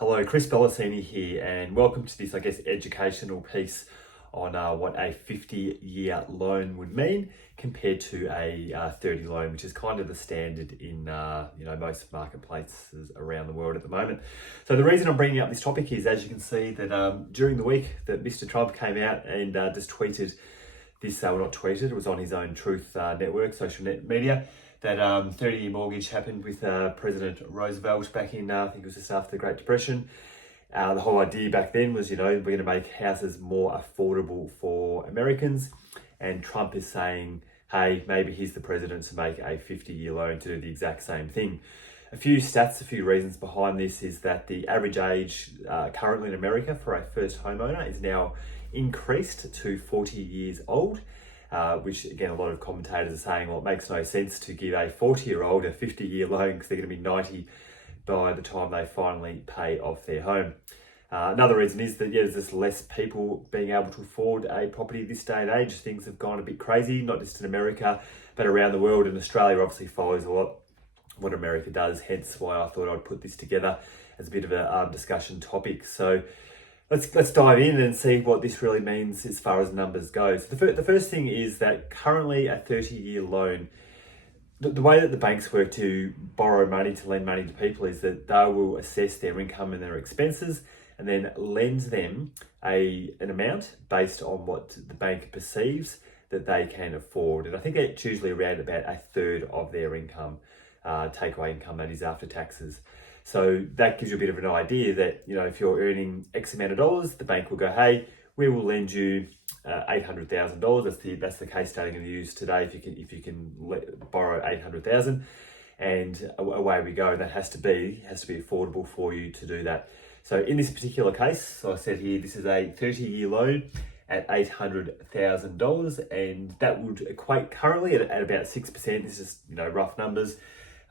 Hello, Chris Bellasini here, and welcome to this, educational piece on what a 50-year loan would mean compared to a 30 loan, which is kind of the standard in most marketplaces around the world at the moment. So the reason I'm bringing up this topic is, as you can see, that during the week that Mr. Trump came out and just tweeted this, not tweeted, it was on his own Truth network, social net media, that 30-year mortgage happened with President Roosevelt back in, I think it was just after the Great Depression. The whole idea back then was, we're going to make houses more affordable for Americans. And Trump is saying, hey, maybe he's the president to make a 50-year loan to do the exact same thing. A few stats, a few reasons behind this is that the average age currently in America for a first homeowner is now increased to 40 years old. Which again, a lot of commentators are saying, well, it makes no sense to give a 40-year-old a 50-year loan because they're going to be 90 by the time they finally pay off their home. Another reason is that, there's just less people being able to afford a property this day and age. Things have gone a bit crazy, not just in America, but around the world. And Australia obviously follows a lot what America does, hence why I thought I'd put this together as a bit of a discussion topic. So Let's dive in and see what this really means as far as numbers go. So the first thing is that currently a 30-year loan, the way that the banks work to borrow money, to lend money to people, is that they will assess their income and their expenses and then lend them an amount based on what the bank perceives that they can afford. And I think it's usually around about a third of their income, takeaway income, that is after taxes. So that gives you a bit of an idea that, if you're earning X amount of dollars, the bank will go, hey, we will lend you $800,000. That's the case study I'm going to use today. If you can borrow $800,000, and away we go. And that has to be affordable for you to do that. So in this particular case, so I said here, this is a 30-year loan at $800,000, and that would equate currently at about 6%. This is rough numbers.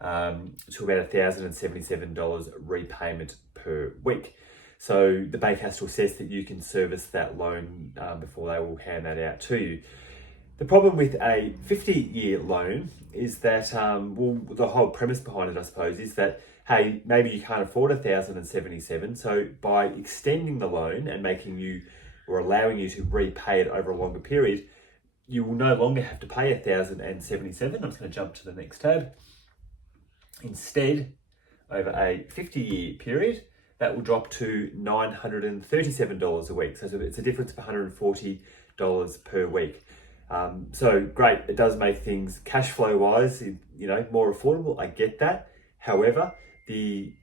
To about $1,077 repayment per week. So the bank has to assess that you can service that loan before they will hand that out to you. The problem with a 50-year loan is that, the whole premise behind it, I suppose, is that, hey, maybe you can't afford $1,077. So by extending the loan and making you, or allowing you to repay it over a longer period, you will no longer have to pay $1,077. I'm just going to jump to the next tab. Instead, over a 50-year period, that will drop to $937 a week. So it's a difference of $140 per week. So great, it does make things cash flow wise, more affordable. I get that. However, the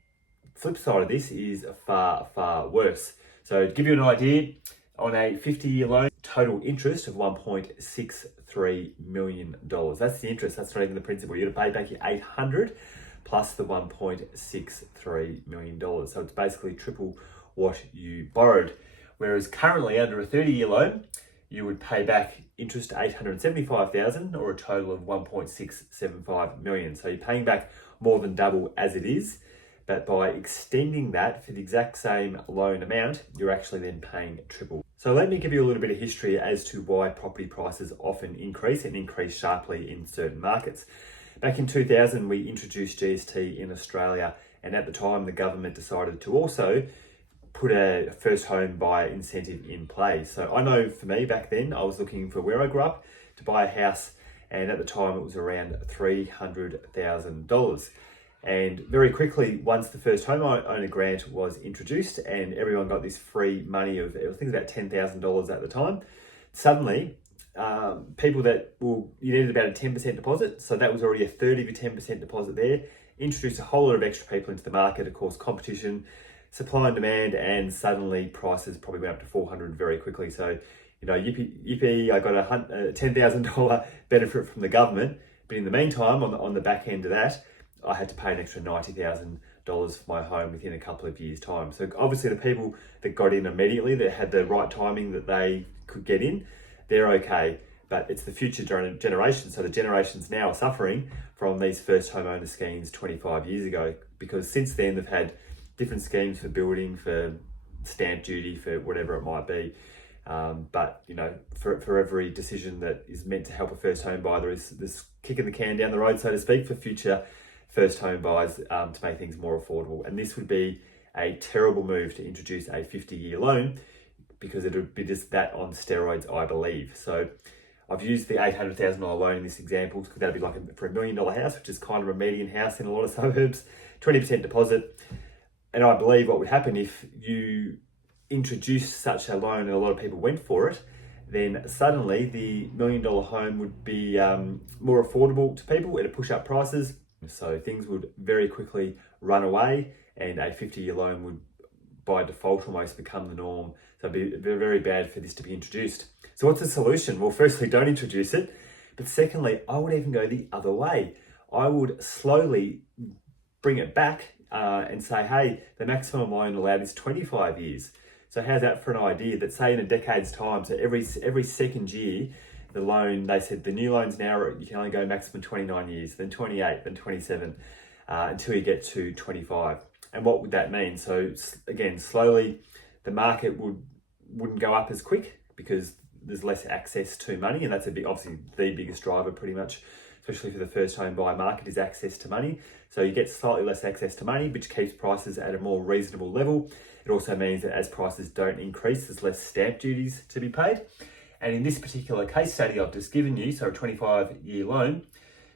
flip side of this is far, far worse. So to give you an idea, on a 50-year loan, total interest of $1.63 million. That's the interest. That's not even the principal. You're going to pay back your $800 plus the $1.63 million. So it's basically triple what you borrowed. Whereas currently under a 30-year loan, you would pay back interest to $875,000 or a total of $1.675 million. So you're paying back more than double as it is. But by extending that for the exact same loan amount, you're actually then paying triple. So let me give you a little bit of history as to why property prices often increase and increase sharply in certain markets. Back in 2000, we introduced GST in Australia, and at the time, the government decided to also put a first home buyer incentive in place. So I know for me back then, I was looking for where I grew up to buy a house, and at the time it was around $300,000. And very quickly, once the first homeowner grant was introduced and everyone got this free money of, I think it was about $10,000 at the time, suddenly people that, you needed about a 10% deposit. So that was already a third of your 10% deposit there. Introduced a whole lot of extra people into the market, of course, competition, supply and demand, and suddenly prices probably went up to 400 very quickly. So, yippee, I got a $10,000 benefit from the government. But in the meantime, on the back end of that, I had to pay an extra $90,000 for my home within a couple of years' time. So obviously the people that got in immediately, that had the right timing that they could get in, they're okay. But it's the future generation. So the generations now are suffering from these first homeowner schemes 25 years ago, because since then they've had different schemes for building, for stamp duty, for whatever it might be. But for every decision that is meant to help a first home buyer, there is this kicking the can down the road, so to speak, for future first home buyers to make things more affordable. And this would be a terrible move to introduce a 50-year loan, because it would be just that on steroids, I believe. So I've used the $800,000 loan in this example, because that'd be like for $1 million house, which is kind of a median house in a lot of suburbs, 20% deposit. And I believe what would happen if you introduced such a loan and a lot of people went for it, then suddenly the $1 million home would be more affordable to people. It'd push up prices. So things would very quickly run away, and a 50-year loan would by default almost become the norm. So it'd be very, very bad for this to be introduced. So what's the solution? Well, firstly, don't introduce it. But secondly, I would even go the other way. I would slowly bring it back and say, hey, the maximum loan allowed is 25 years. So how's that for an idea that, say, in a decade's time, so every second year, the loan, they said the new loans now, you can only go maximum 29 years, then 28, then 27, until you get to 25. And what would that mean? So again, slowly the market wouldn't go up as quick, because there's less access to money, and that's obviously the biggest driver pretty much, especially for the first home buyer market, is access to money. So you get slightly less access to money, which keeps prices at a more reasonable level. It also means that as prices don't increase, there's less stamp duties to be paid. And in this particular case study I've just given you, so a 25-year loan,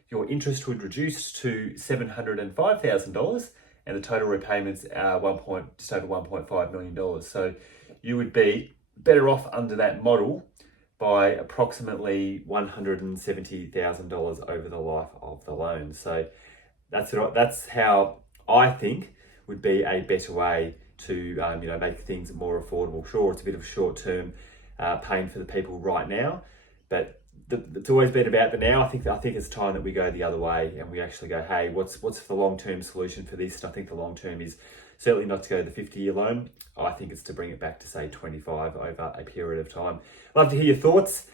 your interest would reduce to $705,000, and the total repayments are just over $1.5 million. So you would be better off under that model by approximately $170,000 over the life of the loan. So that's how I think would be a better way to make things more affordable. Sure, it's a bit of short-term pain for the people right now, but it's always been about the now. I think it's time that we go the other way and we actually go, hey, what's the long-term solution for this? And I think the long-term is certainly not to go the 50-year loan. I think it's to bring it back to, say, 25 over a period of time. I'd love to hear your thoughts.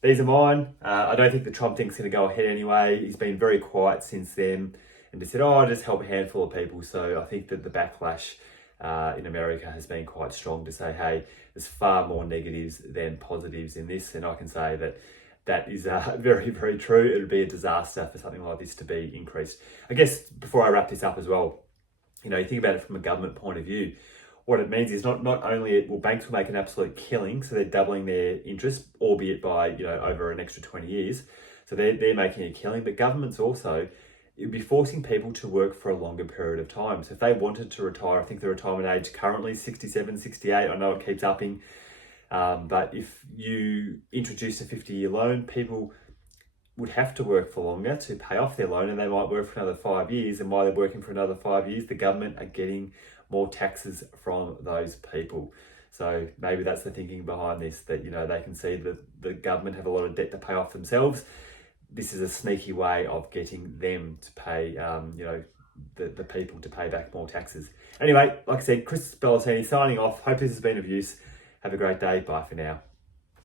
These are mine. I don't think the Trump thing's going to go ahead anyway. He's been very quiet since then and just said, I'll just help a handful of people. So I think that the backlash in America has been quite strong to say, hey, there's far more negatives than positives in this. And I can say that is very, very true. It would be a disaster for something like this to be increased. I guess before I wrap this up as well, you think about it from a government point of view. What it means is not only will banks will make an absolute killing, so they're doubling their interest, albeit by over an extra 20 years. So they're making a killing, but governments also, it would be forcing people to work for a longer period of time. So if they wanted to retire, I think the retirement age currently is 67, 68. I know it keeps upping. But if you introduce a 50-year loan, people would have to work for longer to pay off their loan, and they might work for another 5 years. And while they're working for another 5 years, the government are getting more taxes from those people. So maybe that's the thinking behind this, that they can see that the government have a lot of debt to pay off themselves. This is a sneaky way of getting them to pay, the people to pay back more taxes. Anyway, like I said, Chris Bellatini signing off. Hope this has been of use. Have a great day. Bye for now.